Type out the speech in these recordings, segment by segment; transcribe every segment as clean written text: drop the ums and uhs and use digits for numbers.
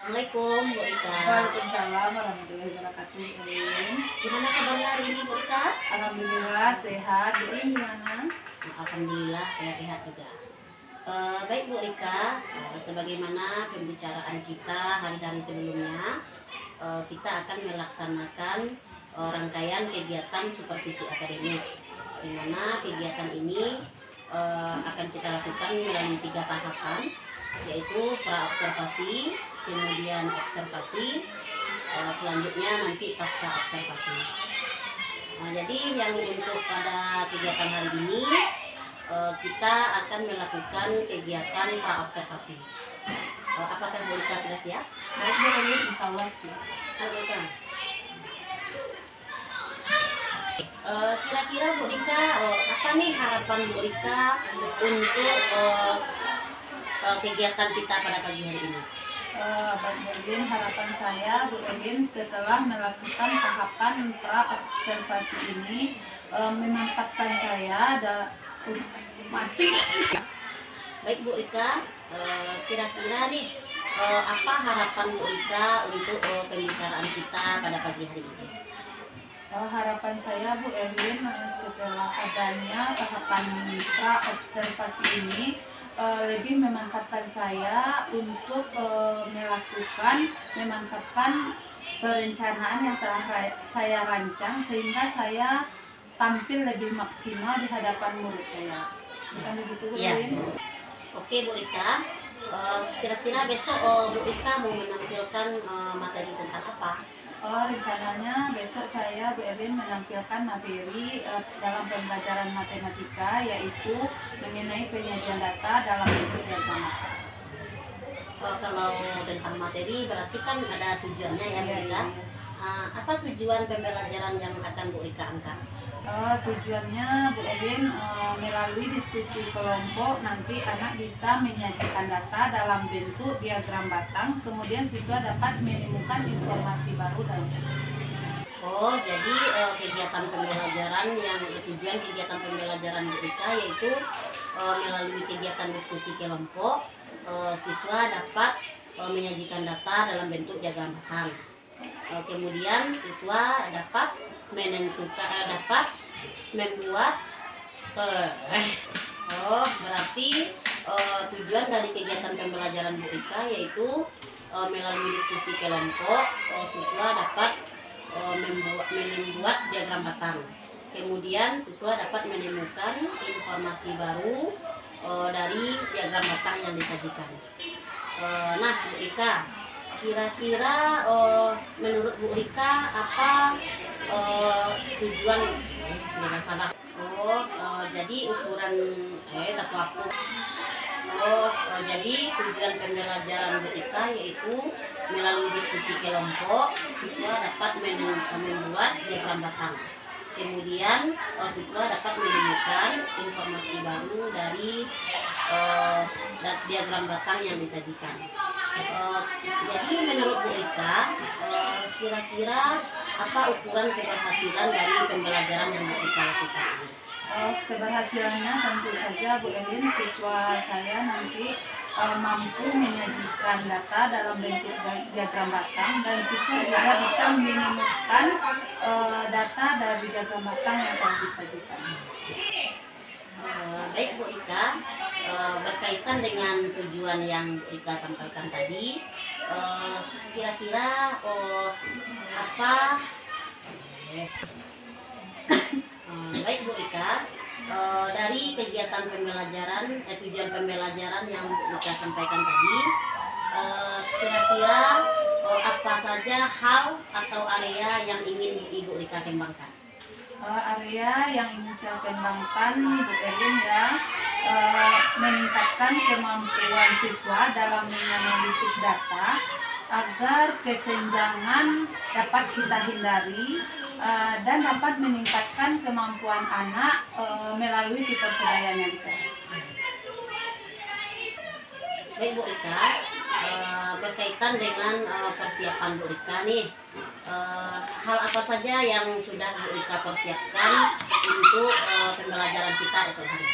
Assalamualaikum Bu Rika. Waalaikumsalam warahmatullahi wabarakatuh. Gimana kabarnya hari ini Bu Rika? Alhamdulillah sehat. Bu Elin gimana? Alhamdulillah saya sehat juga. Baik Bu Rika, sebagaimana pembicaraan kita hari-hari sebelumnya, kita akan melaksanakan rangkaian kegiatan supervisi akademik, di mana kegiatan ini akan kita lakukan melalui 3 tahapan, yaitu pra-observasi, kemudian observasi, selanjutnya nanti pasca observasi. Jadi yang untuk pada kegiatan hari ini kita akan melakukan kegiatan pra-observasi. Apakah Bu Rika sudah siap? Baik Bu Elin, insya Allah sih. Kira-kira Bu Rika, apa nih harapan Bu Rika untuk kegiatan kita pada pagi hari ini? Bang Elin, harapan saya Bu Elin setelah melakukan tahapan pra-observasi ini memantapkan saya mati. Baik Bu Rika, kira-kira nih apa harapan Bu Rika untuk pembicaraan kita pada pagi hari ini? Harapan saya Bu Elin setelah adanya tahapan pra-observasi ini lebih memantapkan saya untuk memantapkan perencanaan yang telah saya rancang sehingga saya tampil lebih maksimal di hadapan murid saya. Bukan begitu Bu Elin? Oke Bu Rika, kira-kira besok Bu Rika mau menampilkan materi tentang apa? Rencananya besok saya Bu Elin menampilkan materi dalam pembelajaran matematika, yaitu mengenai penyajian data dalam bentuk diagram mata. Kalau tentang materi berarti kan ada tujuannya ya Bu Rika. Apa tujuan pembelajaran yang akan Bu Rika angkat? Tujuannya Bu Elin melalui diskusi kelompok nanti anak bisa menyajikan data dalam bentuk diagram batang, kemudian siswa dapat menemukan informasi baru dalam Jadi kegiatan pembelajaran yang tujuan kegiatan pembelajaran Bu Rika yaitu melalui kegiatan diskusi kelompok, siswa dapat menyajikan data dalam bentuk diagram batang. Kemudian siswa dapat dapat membuat berarti tujuan dari kegiatan pembelajaran Bu Rika yaitu melalui diskusi kelompok, siswa dapat membuat diagram batang. Kemudian siswa dapat menemukan informasi baru dari diagram batang yang disajikan. Nah Bu Rika, kira-kira menurut Bu Rika apa tujuan salah? Jadi ukuran jadi tujuan pembelajaran Bu Rika yaitu melalui diskusi kelompok, siswa dapat membuat diagram batang. Kemudian siswa dapat menemukan informasi baru dari diagram batang yang disajikan. Jadi menurut Bu Rika, kira-kira apa ukuran keberhasilan dari pembelajaran yang Bu Rika lakukan? Keberhasilannya tentu saja Bu Elin, siswa saya nanti mampu menyajikan data dalam bentuk diagram batang dan siswa juga bisa menemukan data dari diagram batang yang telah disajikan. Baik Bu Rika, berkaitan dengan tujuan yang Bu Rika sampaikan tadi, kira-kira apa baik Bu Rika, dari kegiatan pembelajaran tujuan pembelajaran yang Bu Rika sampaikan tadi, kira-kira apa saja hal atau area yang ingin Ibu Rika kembangkan? Area yang ingin saya kembangkan Bu Elin ya, meningkatkan kemampuan siswa dalam menganalisis data agar kesenjangan dapat kita hindari dan dapat meningkatkan kemampuan anak melalui ketersediaan yang keras. Baik Bu Rika, berkaitan dengan persiapan Bu Rika nih, hal apa saja yang sudah Bu Rika persiapkan untuk pembelajaran kita esok hari?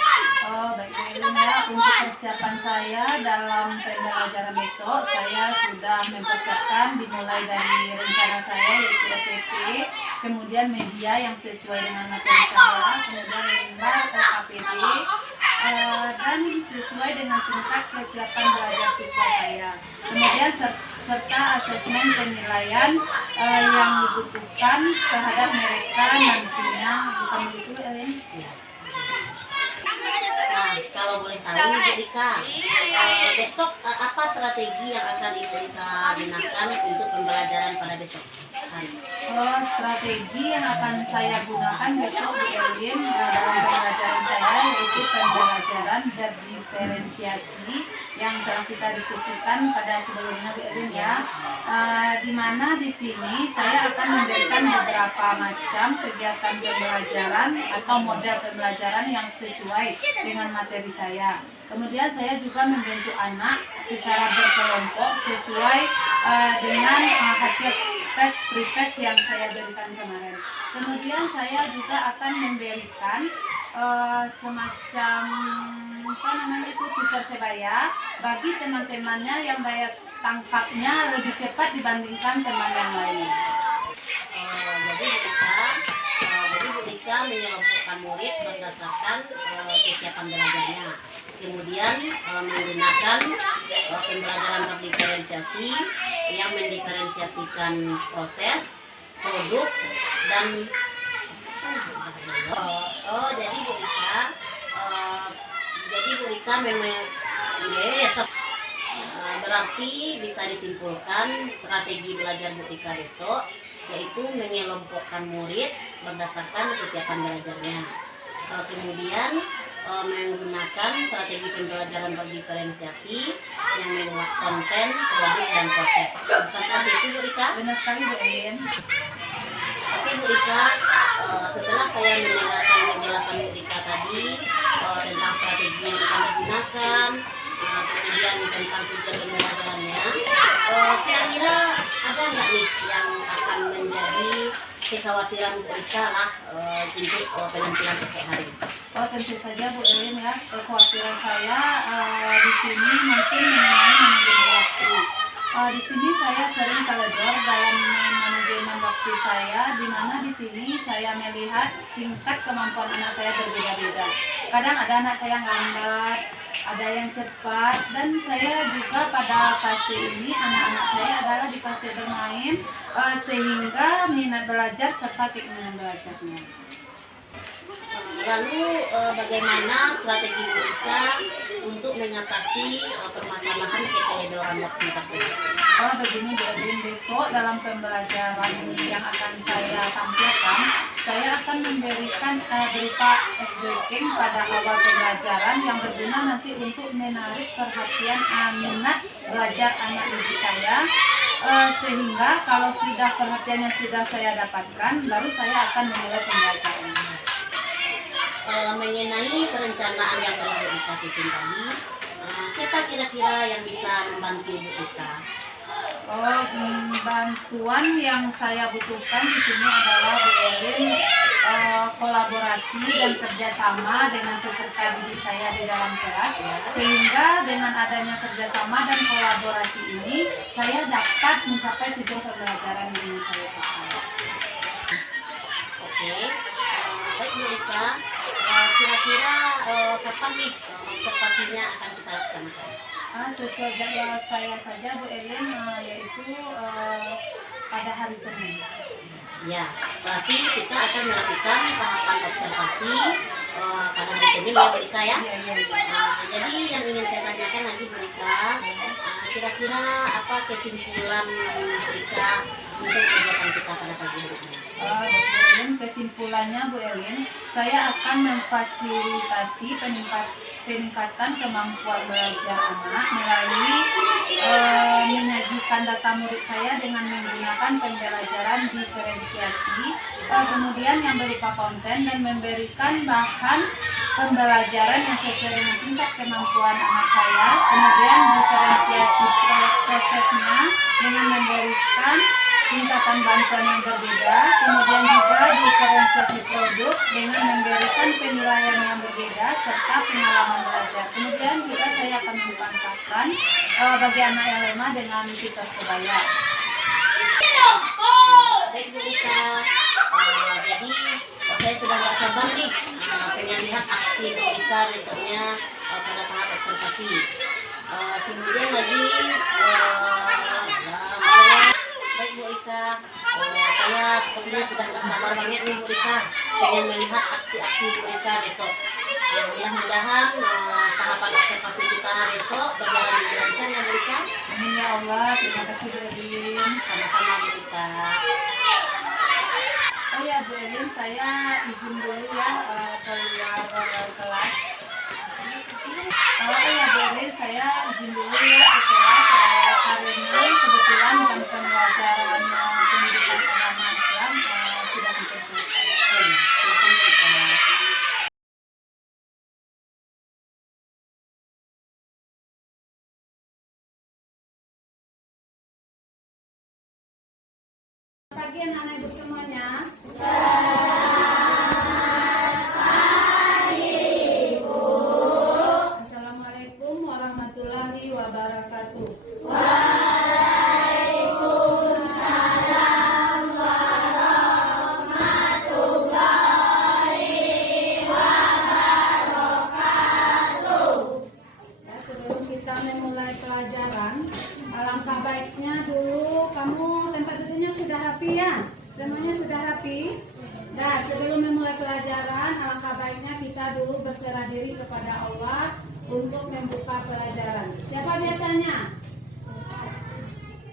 Oh, baik Bu Elin ya. Untuk persiapan saya dalam pembelajaran besok, saya sudah mempersiapkan dimulai dari rencana saya yaitu OPP, kemudian media yang sesuai dengan materi saya, kemudian lembar KPD, dan sesuai dengan tingkat kesiapan belajar siswa saya. Kemudian serta asesmen penilaian yang dibutuhkan terhadap mereka nantinya. Bukan begitu, Elin? Nah, kalau boleh tahu Bu Rika, besok apa strategi yang akan Ibu Rika gunakan untuk pembelajaran pada besok hari? Strategi yang akan saya gunakan besok Bu Elin dalam pembelajaran saya yaitu pembelajaran berdiferensiasi yang telah kita diskusikan pada sebelumnya Bu Elin ya. Di mana di sini saya akan memberikan beberapa macam kegiatan pembelajaran atau model pembelajaran yang sesuai dengan materi saya. Kemudian saya juga membantu anak secara berkelompok sesuai dengan hasil tes pretest yang saya berikan kemarin. Kemudian saya juga akan memberikan semacam tutor sebaya bagi teman-temannya yang daya tangkapnya lebih cepat dibandingkan teman yang lain. Jadi Bu Rika menyelompokkan murid berdasarkan kesiapan belajarnya. Kemudian menggunakan pembelajaran berdiferensiasi yang mendiferensiasikan proses, produk, dan jadi Bu Rika memang berarti bisa disimpulkan strategi belajar Bu Rika besok yaitu mengelompokkan murid berdasarkan kesiapan belajarnya. Kemudian menggunakan strategi pembelajaran berdiferensiasi yang memuat konten, produk, dan proses. Bukan seperti itu Bu Rika? Benar sekali Bu Elin. Oke Bu Rika, setelah saya mendengarkan penjelasan Bu Rika tadi tentang strategi yang akan digunakan, kemudian tentang tujuan pembelajarannya, kira-kira ada nggak nih yang akan menjadi kekhawatiran Bu Rika lah untuk penampilan esok hari? Tentu saja Bu Elin ya, kekhawatiran saya di sini mungkin mengenai manajemen waktu. Di sini saya sering teledor dalam manajemen waktu saya, di mana di sini saya melihat tingkat kemampuan anak saya berbeda-beda. Kadang ada anak saya lambat, ada yang cepat, dan saya juga pada fase ini anak-anak saya adalah di fase bermain sehingga minat belajar serta keinginan belajarnya. Lalu bagaimana strategi Bu Rika untuk mengatasi permasalahan keteledoran waktu tersebut? Begini Bu Elin, besok dalam pembelajaran yang akan saya tampilkan, saya akan memberikan berupa SBK pada awal pembelajaran yang berguna nanti untuk menarik perhatian minat belajar anak didik saya, sehingga kalau sudah perhatiannya sudah saya dapatkan, baru saya akan memulai pembelajaran. Mengenai perencanaan yang telah Bu Rika susun tadi, siapa kira-kira yang bisa membantu Bu Rika? Bantuan yang saya butuhkan di sini adalah Bu Elin, kolaborasi dan kerjasama dengan peserta didik saya di dalam kelas, sehingga dengan adanya kerjasama dan kolaborasi ini saya dapat mencapai tujuan pembelajaran yang ingin saya capai. Oke, baik Bu Rika, kira-kira kapan nih observasinya akan kita laksanakan? Sesuai jadwal saya saja Bu Elin, yaitu pada hari Senin. Ya, berarti kita akan melakukan tahapan observasi pada hari Senin ya Bu Rika ya? Jadi yang ingin saya tanyakan lagi Bu Rika, kira-kira apa kesimpulan Bu Rika untuk kegiatan kita pada pagi hari ini? Kesimpulannya Bu Elin, saya akan memfasilitasi peningkatan kemampuan belajar anak melalui menyajikan data murid saya dengan menggunakan pembelajaran diferensiasi, kemudian yang berupa konten, dan memberikan bahan pembelajaran yang sesuai dengan tingkat kemampuan anak saya, kemudian diferensiasi prosesnya dengan memberikan tingkatan bantuan yang berbeda, kemudian juga diferensiasi produk dengan memberikan penilaian yang berbeda serta pengalaman belajar. Kemudian juga saya akan memantapkan bagi anak yang lemah dengan fitur sebaya. Baik Bu Ika, jadi saya sudah nggak sabar nih pengen lihat aksi Bu Ika besoknya pada tahap observasi. Kemudian lagi baik Bu Ika, saya sepertinya sudah nggak sabar banget nih Bu Ika pengen melihat aksi-aksi Bu Ika besok. Mudah-mudahan tahapan observasi kita besok berjalan dengan lancar ya Bu Ika. Amin ya Allah, terima kasih Bu Elin. Sama-sama Bu Ika. Oh ya Bu Elin, saya izin dulu ya keluar kelas. Oh ya Bu Elin, saya izin dulu ya ke kelas karena kebetulan jam pembelajaran pendidikan agama Islam sudah hampir selesai. Silakan Bu Ika. Pagi anak-anak ibu semuanya. Assalamualaikum warahmatullahi wabarakatuh. Ya, sebelum kita memulai pelajaran, alangkah baiknya dulu kamu tempat duduknya sudah rapi ya? Semuanya sudah rapi? Nah, sebelum memulai pelajaran, alangkah baiknya kita dulu berserah diri kepada Allah untuk membuka pelajaran. Siapa biasanya?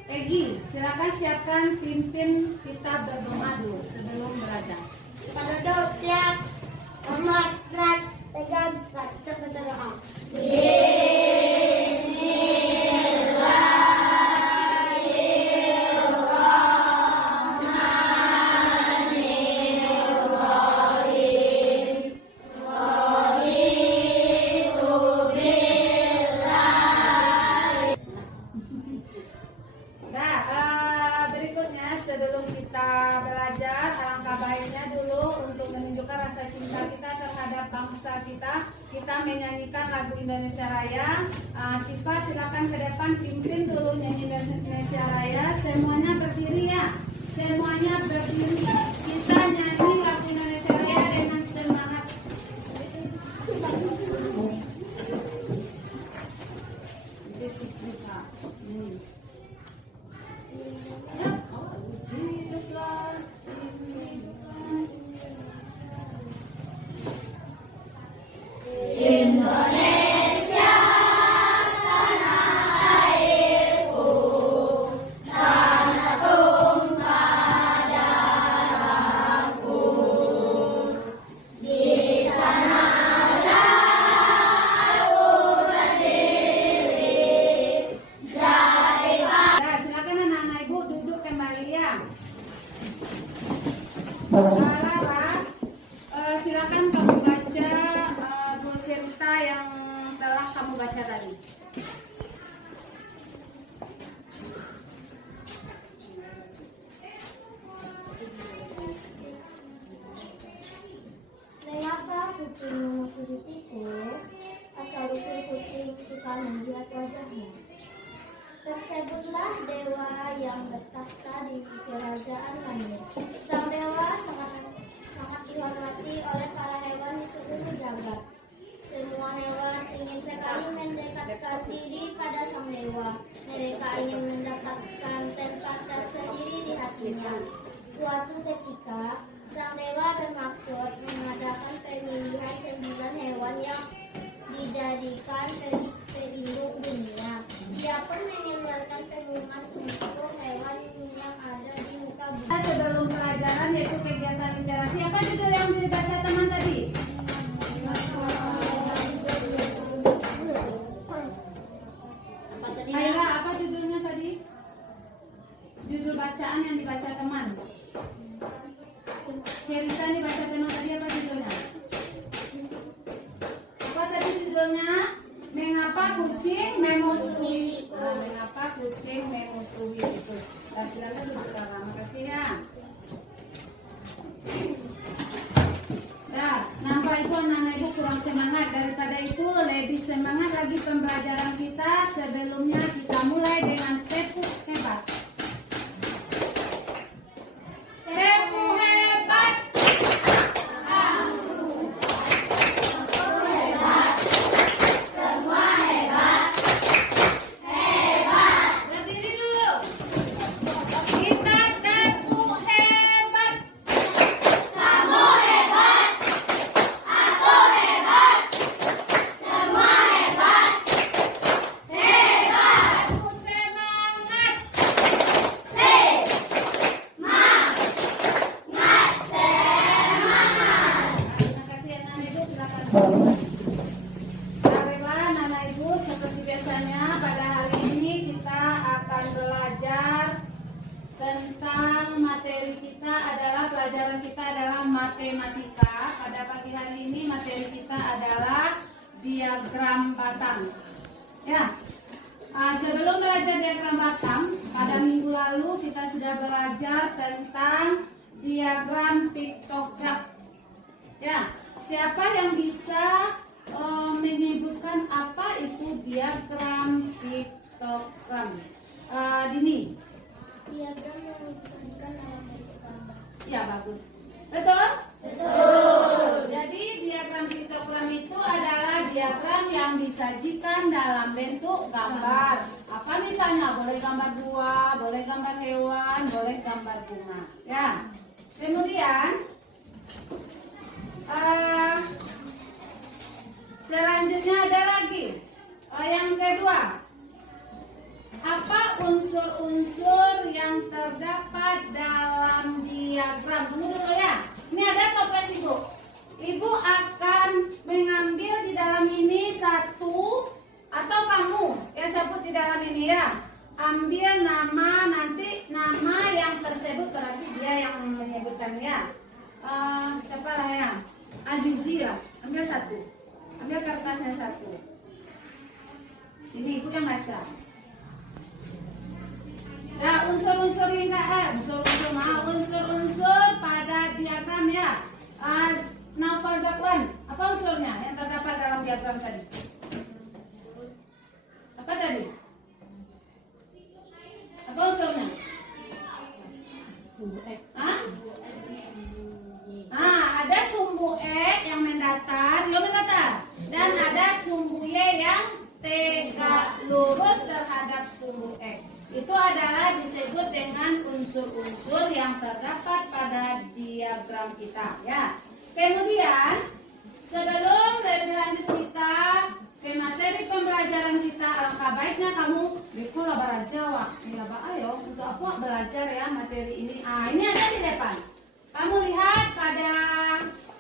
Egi, silakan siapkan pimpin kita berdoa dulu sebelum belajar. Pada siap, hormat, berat, tegang, kita berdoa. Nah, berikutnya sebelum kita belajar, alangkah baiknya dulu untuk menunjukkan rasa cinta kita terhadap bangsa kita. Kita menyanyikan lagu Indonesia Raya. Siva silakan ke depan pimpin dulu nyanyi Indonesia Raya. Semuanya berdiri ya. Semuanya berdiri. Kita nyanyi lagu Indonesia Raya dengan semangat. Nah, silakan anak-anak ibu duduk kembali ya. Lara, silakan kamu baca buku cerita yang telah kamu baca tadi. Mengapa kucing memusuhi tikus? Asal-usul kucing suka menjilat wajahnya. Tersebutlah dewa yang bertakhta di kerajaan langit. Sang dewa sangat dihormati oleh para hewan di seluruh jagat. Semua hewan ingin sekali mendekatkan diri pada sang dewa. Mereka ingin mendapatkan tempat tersendiri di hatinya. Suatu ketika, sang dewa bermaksud mengadakan pemilihan 9 hewan yang dijadikan pelindung dunia. Dia pun menyebarkan pengumuman untuk hewan yang ada di muka bumi. Sebelum pelajaran yaitu kegiatan interaksi, apa judul yang dibaca teman tadi? Apa tadi? Aira, apa judulnya tadi? Judul bacaan yang dibaca teman. Cerita yang dibaca teman tadi apa judulnya? Apa tadi judulnya? Mengapa kucing Memusuhi tikus. Mengapa kucing memusuhi Australopithecus. Nah, silakan duduk Kakak. Makasih ya. Nah, nampak itu anak-anak ibu kurang semangat. Daripada itu lebih semangat lagi pembelajaran kita. Sebelumnya kita mulai dengan tepuk hebat. Tepuk hebat. Berdiri dulu. Kita tepuk hebat. Tepuk semangat. Terima kasih anak ibu, silakan. Baiklah anak ibu, seperti biasanya pada hari ini kita akan belajar tentang materi kita adalah pelajaran kita adalah matematika. Pada pagi hari ini materi kita adalah diagram batang. Ya. Sebelum belajar diagram batang, pada minggu lalu kita sudah belajar tentang diagram piktogram. Ya, siapa yang bisa menyebutkan apa itu diagram piktogram? Dini. Diagram yang disajikan dalam bentuk gambar. Ya, bagus. Betul? Betul. Jadi diagram piktogram itu adalah diagram yang disajikan dalam bentuk gambar. Apa misalnya? Boleh gambar buah, boleh gambar hewan, boleh gambar bunga. Ya. Kemudian selanjutnya ada lagi yang kedua. Apa unsur-unsur yang terdapat dalam diagram? Tunggu dulu ya. Ini ada toples ibu. Ibu akan mengambil di dalam ini satu atau kamu yang cabut di dalam ini ya. Ambil nama, nanti nama yang tersebut berarti dia yang menyebutkan ya. Siapa lah ya? Azizi lah. Ambil satu. Ambil kertasnya satu. Sini ibu yang baca. Nah, unsur-unsur unsur-unsur pada diagram ya. Naufal Zakwan, apa unsurnya yang terdapat dalam diagram tadi? Apa tadi? Apa unsurnya? Sumbu X. Ada sumbu X yang mendatar, dan ada sumbu Y yang tegak lurus terhadap sumbu X. Itu adalah disebut dengan unsur-unsur yang terdapat pada diagram kita ya. Kemudian sebelum lebih lanjut kita ke materi pembelajaran kita, alangkah baiknya kamu bikulah belajar ayo untuk apa belajar ya materi ini. Ini ada di depan. Kamu lihat pada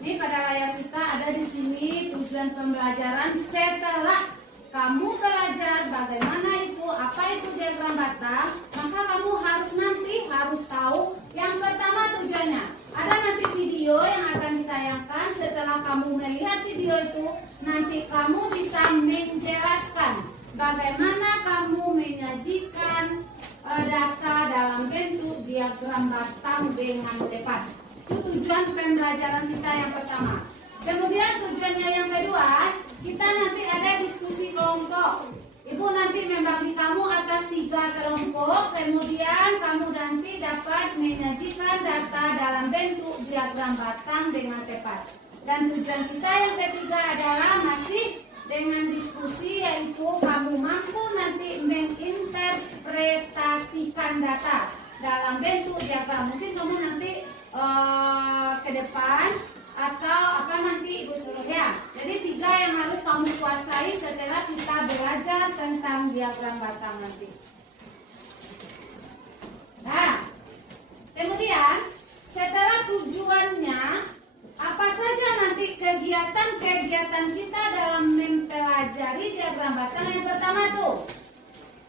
layar kita ada di sini tujuan pembelajaran. Setelah kamu belajar bagaimana apa itu diagram batang, maka kamu harus tahu yang pertama tujuannya. Ada nanti video yang akan ditayangkan. Setelah kamu melihat video itu, nanti kamu bisa menjelaskan bagaimana kamu menyajikan data dalam bentuk diagram batang dengan tepat. Itu tujuan pembelajaran kita yang pertama. Kemudian tujuannya yang kedua, kita nanti ada diskusi kelompok. Ibu nanti membagi kamu atas 3 kelompok, kemudian kamu nanti dapat menyajikan data dalam bentuk diagram batang dengan tepat. Dan tujuan kita yang ketiga adalah masih dengan diskusi, yaitu kamu mampu nanti menginterpretasikan data dalam bentuk diagram. Mungkin kamu nanti ke depan atau apa nanti ibu suruh ya. Jadi 3 yang harus kamu kuasai setelah kita belajar tentang diagram batang nanti. Nah, kemudian setelah tujuannya, apa saja nanti kegiatan kita dalam mempelajari diagram batang? Yang pertama tuh,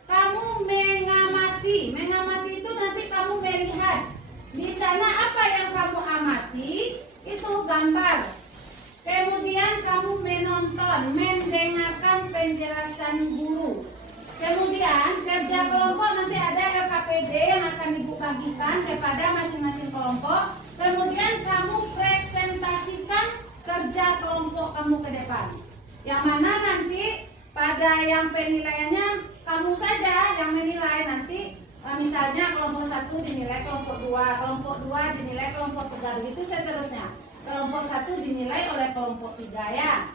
kamu mengamati. Mengamati itu nanti kamu melihat. Di sana apa yang kamu amati? Itu gambar. Kemudian kamu menonton, mendengarkan penjelasan guru. Kemudian kerja kelompok nanti ada LKPD LKPD yang akan Ibu bagikan kepada masing-masing kelompok. Kemudian kamu presentasikan kerja kelompok kamu ke depan. Yang mana nanti pada yang penilaiannya kamu saja yang menilai nanti. Misalnya kelompok 1 dinilai kelompok 2, kelompok 2 dinilai kelompok 3, begitu seterusnya. Kelompok 1 dinilai oleh kelompok 3 ya.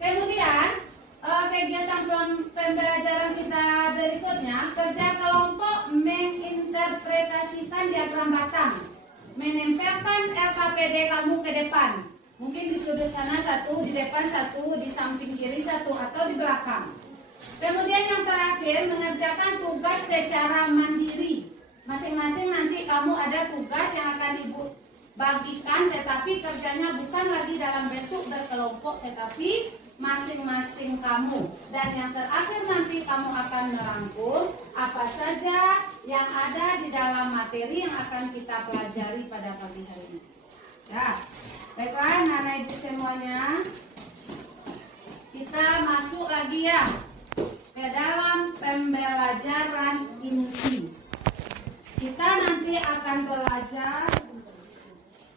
Kemudian kegiatan pembelajaran kita berikutnya, kerja kelompok menginterpretasikan diagram batang, menempelkan LKPD kamu ke depan. Mungkin di sudut sana 1, di depan 1, di samping kiri 1, atau di belakang. Kemudian yang terakhir, mengerjakan tugas secara mandiri. Masing-masing nanti kamu ada tugas yang akan Ibu bagikan, tetapi kerjanya bukan lagi dalam bentuk berkelompok, tetapi masing-masing kamu. Dan yang terakhir nanti kamu akan merangkum apa saja yang ada di dalam materi yang akan kita pelajari pada pagi hari ini. Ya, baiklah anak-anak Ibu semuanya, kita masuk lagi ya ke dalam pembelajaran inti. Kita nanti akan belajar,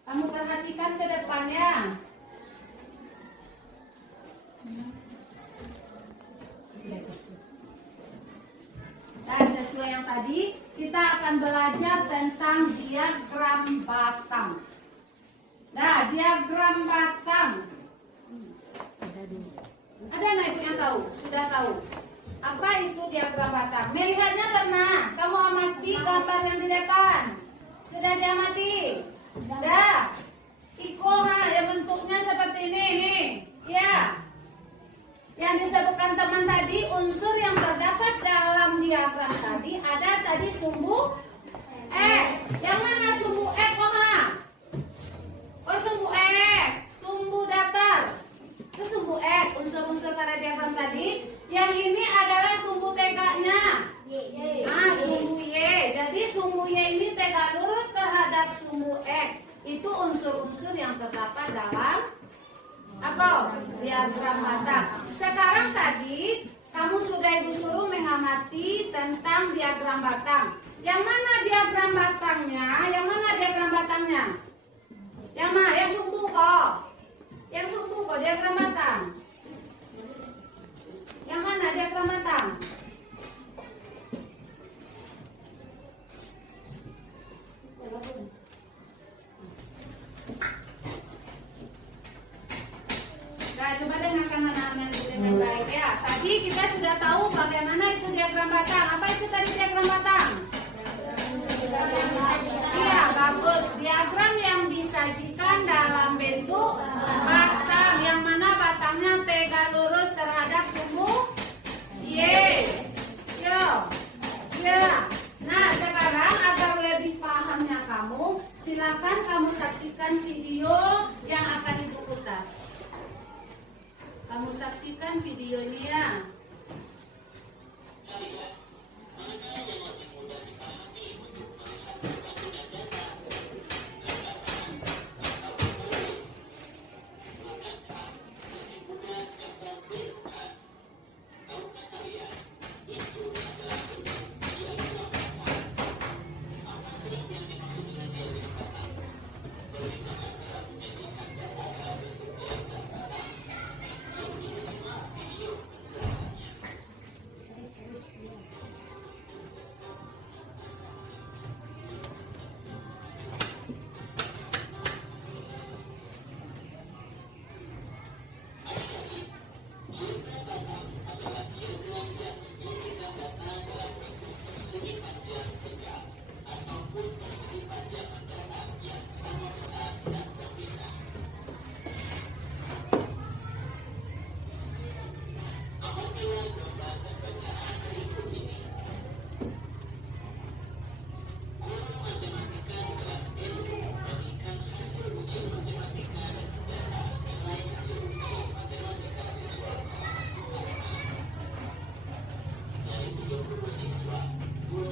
kamu perhatikan ke depannya. Nah, sesuai yang tadi, kita akan belajar tentang diagram batang. Nah, diagram batang. Ada anak ibu yang tahu? Sudah tahu? Apa itu diagram batang? Melihatnya pernah? Kamu amati gambar yang di depan. Sudah diamati? Sudah. Ikoha yang bentuknya seperti ini nih. Ya. Yang disebutkan teman tadi, unsur yang terdapat dalam diagram tadi ada tadi sumbu X. Yang mana sumbu X, Koha? Oh, sumbu X, sumbu datar. Itu sumbu X, unsur-unsur pada diagram tadi. Yang ini adalah sumbu tegaknya. Nah, sumbu Y. Jadi sumbu Y ini tegak lurus terhadap sumbu X. Itu unsur-unsur yang terdapat dalam apa? Diagram batang. Sekarang tadi kamu sudah Ibu suruh mengamati tentang diagram batang. Yang mana diagram batangnya? Yang mana diagram batangnya? Yang mana? Yang sumbu kok. Yang sumbu kok diagram batang. Yang mana diagram batang? Nah, coba dengarkan anak-anak dengan baik ya. Tadi kita sudah tahu bagaimana itu diagram batang. Apa itu tadi diagram batang? Iya, bagus. Diagram yang disajikan dalam bentuk batang, yang mana batangnya tegak lurus terhadap sumbu Y. Yo. Ya. Nah, sekarang agar lebih pahamnya kamu, silakan kamu saksikan video yang akan Ibu putar. Kamu saksikan video ini ya.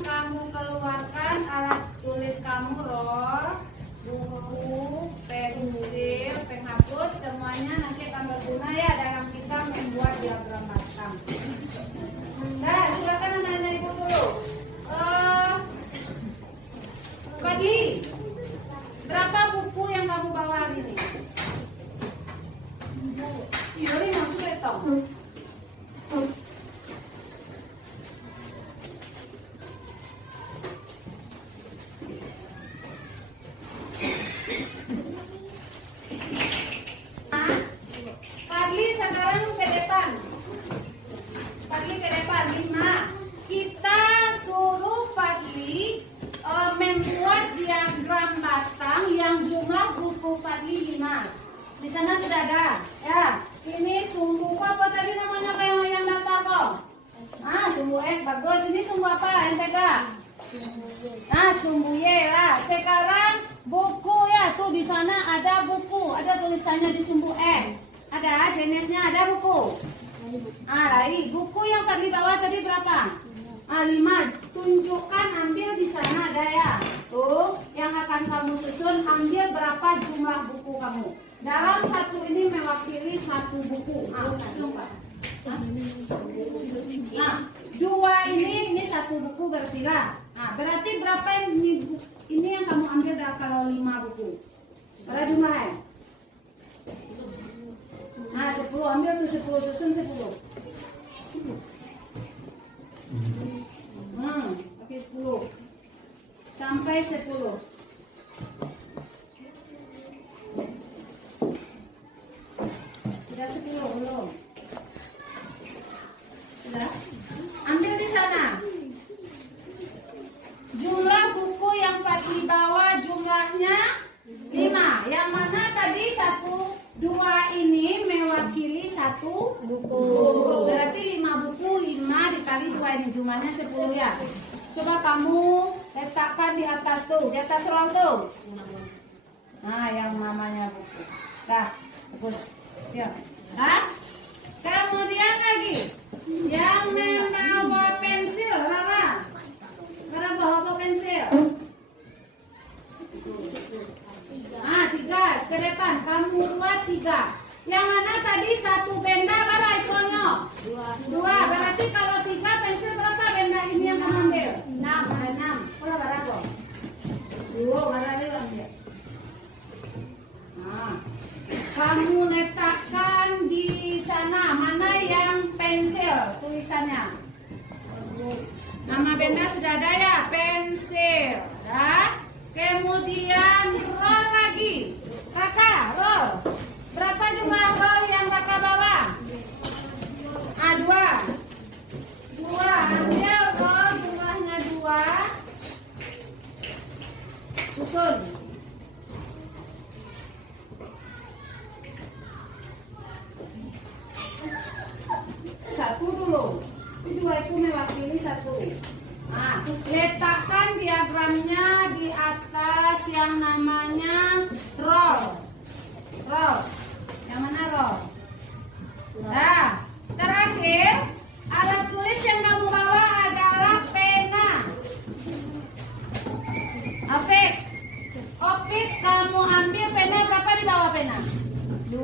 Kamu keluarkan alat tulis kamu loh, buku, pensil, penghapus, semuanya nanti akan berguna ya dalam kita membuat diagram batang. Nah, silakan anak-anak Ibu dulu. sana sudah ada. Ya, ini sumbu apa tadi namanya kayak yang daftar kok? Ah, sumbu X bagus. Ini sumbu apa? NTK. Nah, sumbu Y lah. Sekarang buku ya, tuh di sana ada buku, ada tulisannya di sumbu X. Ada jenisnya, ada buku. Ah, lari. Buku yang tadi bawah tadi berapa? Ah, 5. Tunjukkan, ambil di sana ada ya. Tuh, yang akan kamu susun, ambil berapa jumlah buku kamu. Dalam satu ini mewakili satu buku. Ah, sumpah. Nah, 2 ini satu buku berarti lah. Nah, berarti berapa ini yang kamu ambil kalau 5 buku? Berapa jumlahnya? Nah, 10 ambil tuh 10, susun 10. Oke 10. Sampai 10. Sudah 10 belum? Sudah? Ambil di sana. Jumlah buku yang di bawah jumlahnya 5. Yang mana tadi 1, 2 ini mewakili satu buku. Berarti 5 buku, 5 dikali 2 ini jumlahnya 10 ya. Coba kamu letakkan di atas tuh, di atas roll tuh. Nah, yang namanya buku. Dah, bagus. Ya. Nah, kemudian lagi yang membawa pensil, Rara. Rara bawa apa pensil? 3 ke depan. Kamu buat 3. Yang mana tadi 1 benda berapa ikonnya? 2. Berarti kalau 3 pensil berapa benda ini yang kamu ambil? 6. Ada 6. Kalau berapa? 2. Berapa ambil? Nah, kamu letakkan di sana mana yang pensil tulisannya. Nama benda sudah ada ya, pensil. Dah. Kemudian roll lagi. Raka, roll. Berapa jumlah roll yang Raka bawa? 2. Ambil roll jumlahnya 2. Susun. Satu dulu. Itu 2 itu mewakili 1. Nah, letakkan diagramnya di atas yang namanya roll. Roll. Yang mana roll? Nah, terakhir alat tulis yang kamu bawa adalah pena. Afif, Opik, kamu ambil pena berapa di bawah pena? 2.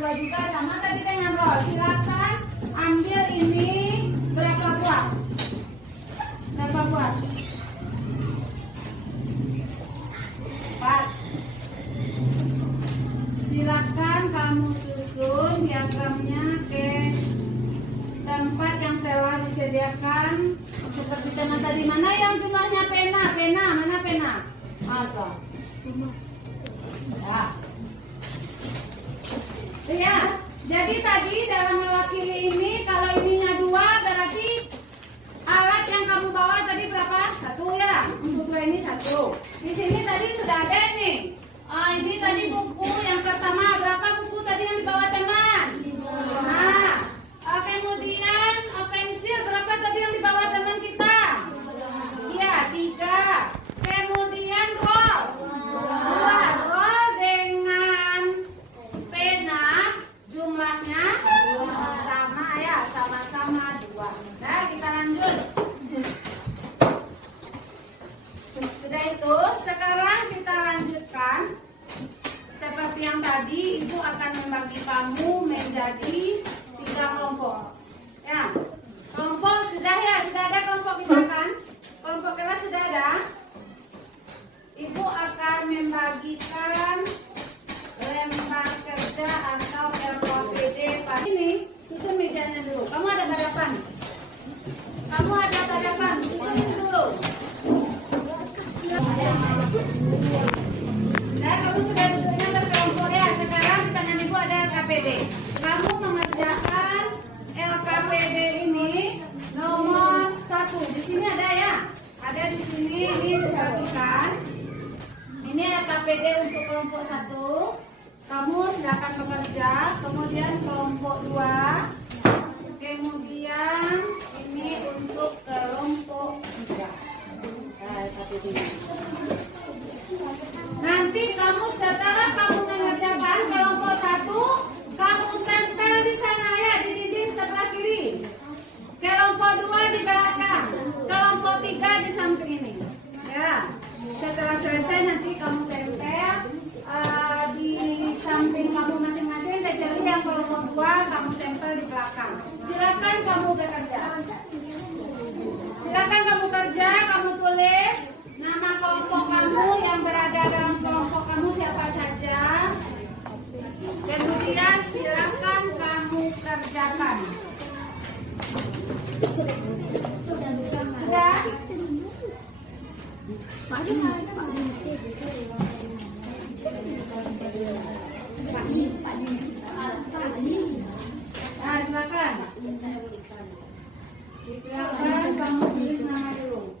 2 juga sama tadi dengan roll. Silakan ambil ini berapa buah? Berapa buah? 4. Silakan kamu susun diagramnya ke tempat yang telah disediakan seperti tema tadi. Mana yang jumlahnya pena? Mana pena? Apa? Ya, jadi tadi dalam mewakili ini kalau ininya 2 berarti alat yang kamu bawa tadi berapa? 1 ya. Untuk 2 ini 1. Di sini tadi sudah ada ini. Ini tadi buku yang pertama. Berapa buku tadi yang dibawa teman? Nah, kemudian pensil berapa tadi yang dibawa teman kita? Iya, 3. Kemudian roll. 2. Roll dengan pena jumlahnya sama ya, sama-sama 2. Nah, kita lanjut. Sudah itu, sekarang kita lanjutkan. Seperti yang tadi, Ibu akan membagi kamu menjadi 3 kelompok. Ya, kelompok sudah ya, sudah ada kelompok misalkan. Kelompok kelas sudah ada. Ibu akan membagikan lembar kerja atau LKPD pada ini. Susun mejanya dulu. Kamu ada hadapan. Susun dulu. Nah, kamu sudah duduknya berkelompok ya. Sekarang pertanyaan Ibu ada LKPD. Kamu mengerjakan LKPD ini nomor 1. Di sini ada ya. Ada di sini, ini dibagikan. Ini LKPD untuk kelompok 1. kamu silakan bekerja. Kemudian kelompok 2. Kemudian ini untuk kelompok 3. Nanti kamu setelah kamu mengerjakan kelompok 1, kamu tempel di sana ya, di dinding sebelah kiri. Kelompok 2 di belakang, kelompok 3 di samping ini. Ya, setelah selesai nanti kamu tempel di samping kamu masing-masing, kecuali yang kelompok 2 kamu tempel di belakang. Silakan kamu bekerja. Silakan kamu kerja, kamu tulis nama kelompok kamu yang berada dalam kelompok kamu siapa saja. Kemudian silakan kamu kerjakan. Ya. Nah, silakan. Di belakang kamu tulis nama dulu.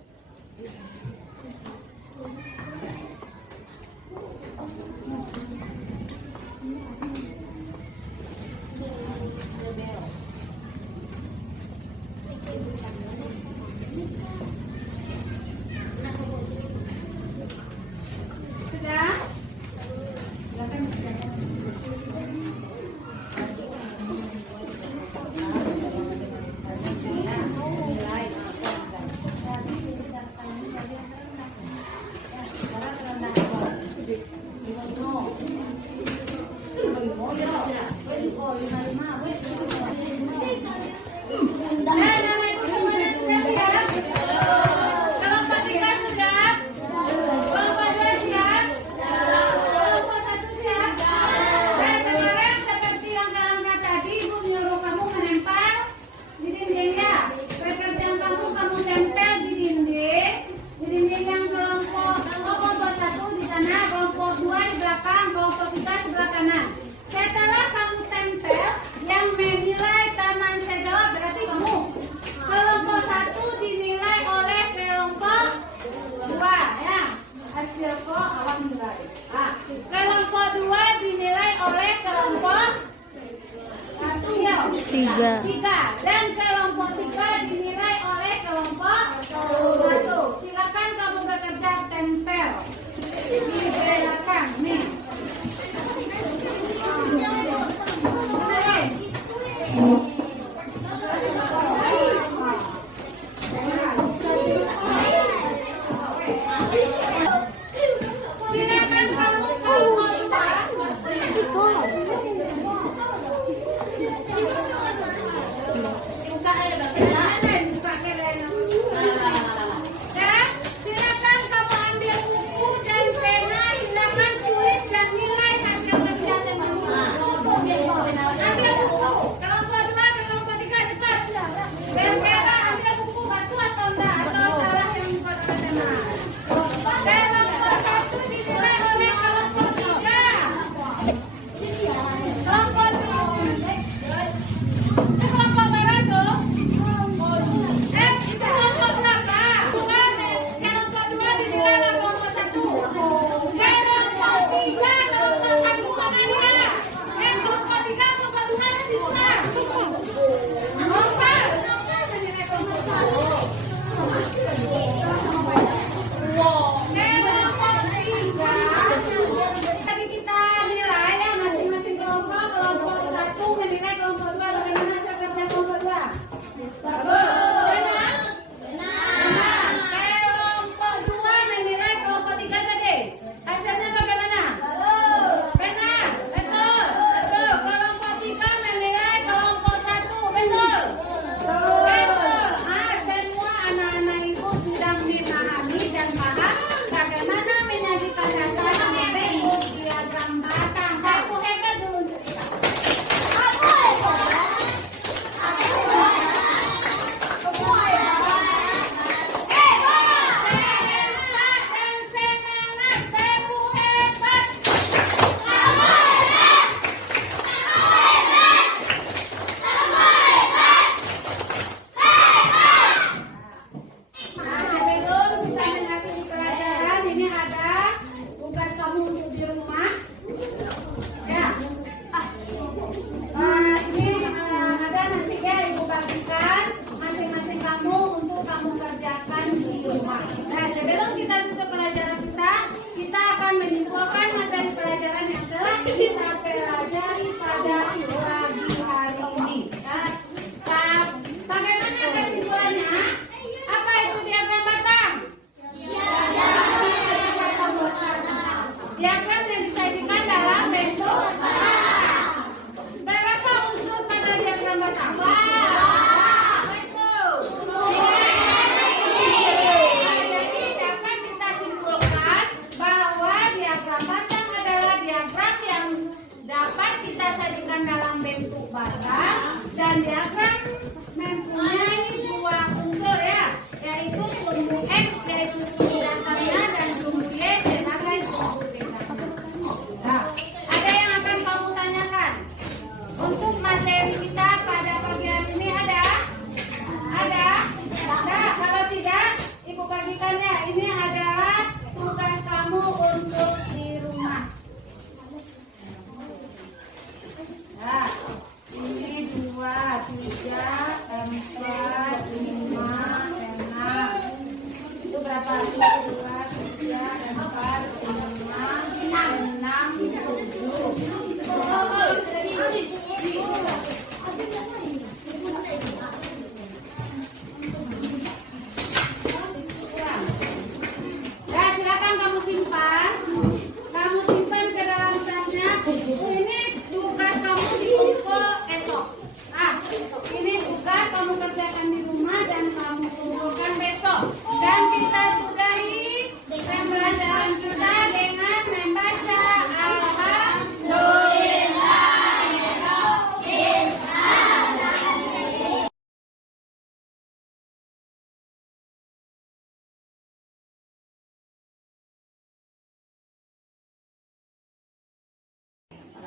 Sudah? Silakan kerjakan. Setelah kamu tempel yang menilai taman segala, berarti kamu kelompok 1 dinilai oleh kelompok 2 ya. Hasil kok awak nilai. Nah, kelompok 2 dinilai oleh kelompok 3 dan kelompok 3 dinilai oleh kelompok 1. Silakan kamu bekerja tempel di belakang nih. Silakan kamu kelompok 2.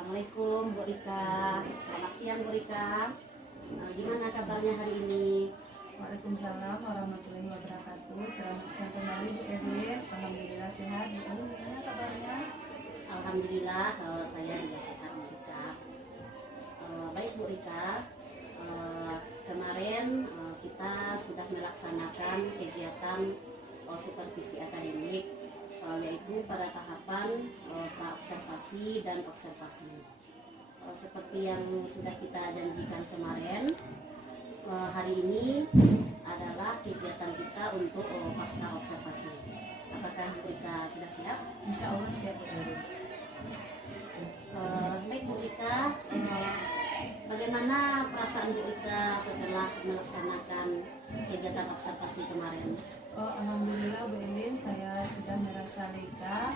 Assalamualaikum Bu Rika. Selamat siang Bu Rika. Gimana kabarnya hari ini? Waalaikumsalam warahmatullahi wabarakatuh. Selamat siang kembali Bu Erwin. Alhamdulillah sehat. Bu Erwin, gimana kabarnya? Alhamdulillah saya juga sehat Bu Rika. Baik Bu Rika, kemarin kita sudah melaksanakan kegiatan supervisi akademik yaitu pada tahapan praobservasi dan observasi. Seperti yang sudah kita janjikan kemarin, hari ini adalah kegiatan kita untuk pasca observasi. Apakah Bu Rika sudah siap? Insya Allah siap Bu Erwin. Baik Bu Rika, bagaimana perasaan Bu Rika setelah melaksanakan kegiatan observasi kemarin? Alhamdulillah Bu Erwin, saya sudah merasa lega.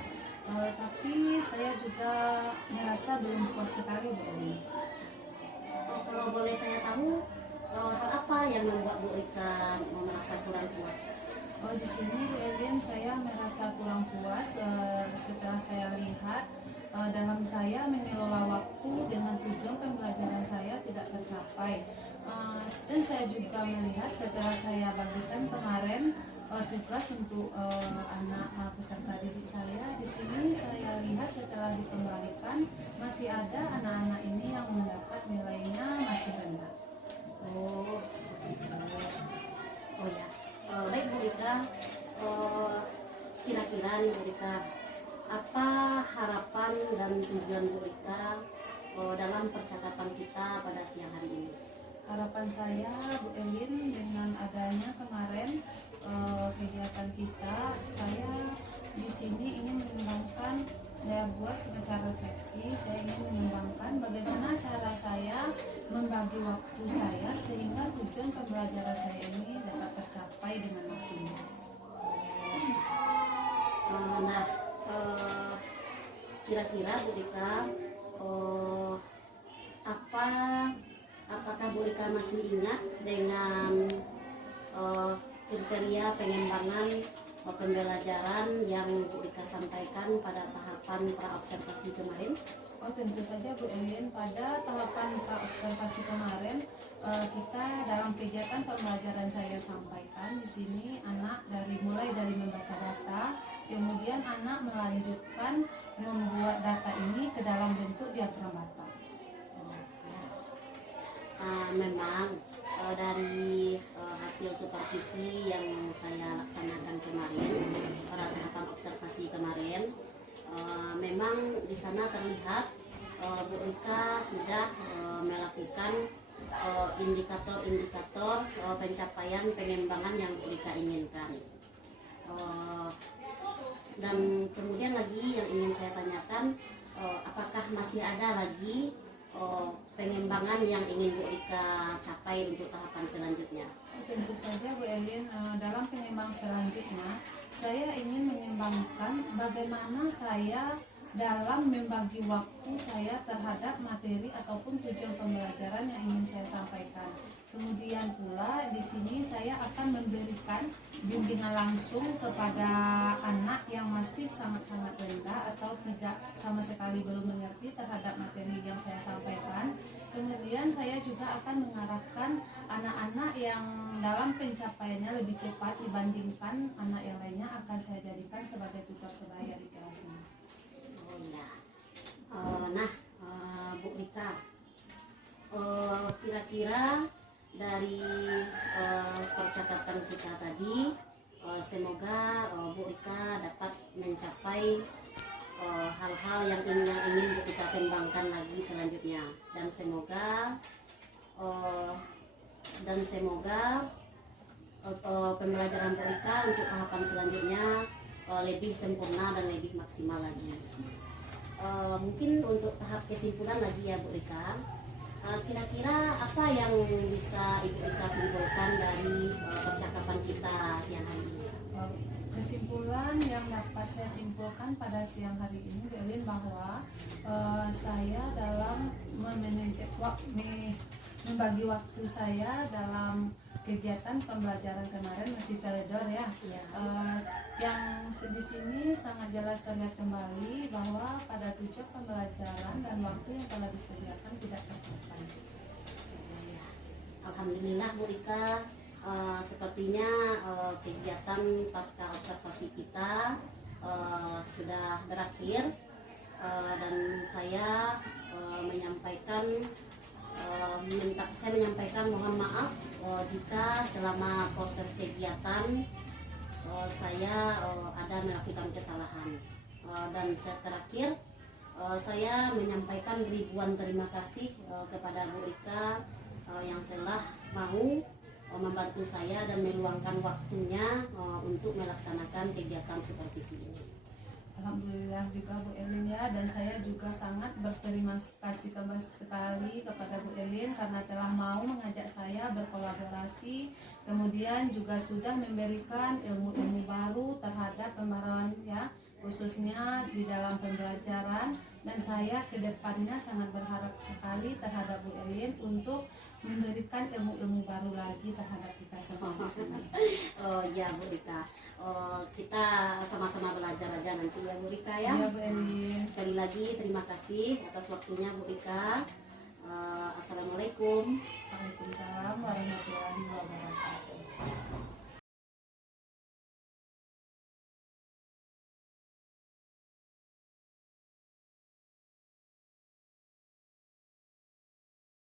Tapi saya juga merasa belum puas sekali Bu Erwin. Kalau boleh saya tahu, hal apa yang membuat Bu Rika merasa kurang puas? Di sini Bu Erwin, saya merasa kurang puas setelah saya lihat dalam saya mengelola waktu dengan tujuan pembelajaran saya tidak tercapai. Dan saya juga melihat setelah saya bagikan kemarin tugas untuk anak peserta didik saya, di sini saya lihat setelah dikembalikan masih ada anak-anak ini yang mendapat nilainya masih rendah. Oh, seperti itu. Oh ya, baik Bu Rika, kira-kira nih Bu Rika, apa harapan dan tujuan Bu Rika dalam percakapan kita pada siang hari ini? Harapan saya Bu Elin dengan adanya kemarin kegiatan kita, saya di sini ingin mengembangkan, saya buat secara refleksi, saya ingin mengembangkan bagaimana cara saya membagi waktu saya sehingga tujuan pembelajaran saya ini dapat tercapai dengan maksimal. Nah, kira-kira Bu Rika, apakah Bu Rika masih ingat dengan kriteria pengembangan pembelajaran yang Bu Rika sampaikan pada tahapan praobservasi kemarin? Tentu saja Bu Elin, pada tahapan praobservasi kemarin kita dalam kegiatan pembelajaran saya sampaikan di sini anak mulai dari membaca data, kemudian anak melanjutkan membuat data ini ke dalam bentuk diagram bata. Memang dari hasil supervisi yang saya laksanakan kemarin pada tahapan observasi kemarin, memang di sana terlihat Bu Rika sudah melakukan indikator-indikator pencapaian pengembangan yang Bu Rika inginkan. Dan kemudian lagi yang ingin saya tanyakan, apakah masih ada lagi pengembangan yang ingin Bu Rika capai untuk tahapan selanjutnya? Tentu saja Bu Elin, dalam pengembangan selanjutnya saya ingin mengembangkan bagaimana saya dalam membagi waktu saya terhadap materi ataupun tujuan pembelajaran yang ingin saya sampaikan. Kemudian pula di sini saya akan memberikan bimbingan langsung kepada anak yang masih sangat-sangat rendah atau tidak sama sekali belum mengerti terhadap materi yang saya sampaikan. Kemudian saya juga akan mengarahkan anak-anak yang dalam pencapaiannya lebih cepat dibandingkan anak yang lainnya, akan saya jadikan sebagai tutor sebaya di kelas ini. Oh ya. Bu Rika, kira-kira dari percakapan kita tadi, semoga Bu Rika dapat mencapai hal-hal yang ingin Bu Rika kembangkan lagi selanjutnya, dan semoga pembelajaran Bu Rika untuk tahapan selanjutnya lebih sempurna dan lebih maksimal lagi. Mungkin untuk tahap kesimpulan lagi ya Bu Rika, kira-kira apa yang bisa Ibu Rika simpulkan dari percakapan kita siang hari ini? Kesimpulan yang dapat saya simpulkan pada siang hari ini Bu Elin, bahwa saya dalam membagi waktu saya dalam kegiatan pembelajaran kemarin masih teledor ya. Yang di sini sangat jelas terlihat kembali bahwa pada tujuan pembelajaran dan waktu yang telah disediakan tidak tercapai. Alhamdulillah Bu Rika, sepertinya kegiatan pasca observasi kita sudah berakhir, dan saya menyampaikan mohon maaf jika selama proses kegiatan saya ada melakukan kesalahan. Dan terakhir saya menyampaikan ribuan terima kasih kepada Bu Rika yang telah mau membantu saya dan meluangkan waktunya untuk melaksanakan kegiatan supervisi ini. Alhamdulillah juga Bu Elin ya, dan saya juga sangat berterima kasih sekali kepada Bu Elin karena telah mau mengajak saya berkolaborasi, kemudian juga sudah memberikan ilmu-ilmu baru terhadap pembaruan ya, khususnya di dalam pembelajaran, dan saya kedepannya sangat berharap sekali terhadap Bu Elin untuk memberikan ilmu-ilmu baru lagi terhadap kita semua di sini. Oh ya Bu Rika, kita sama-sama belajar aja nanti ya Bu Rika ya. Iya Bu Elin. Sekali lagi terima kasih atas waktunya Bu Rika. Assalamualaikum. Waalaikumsalam warahmatullahi wabarakatuh.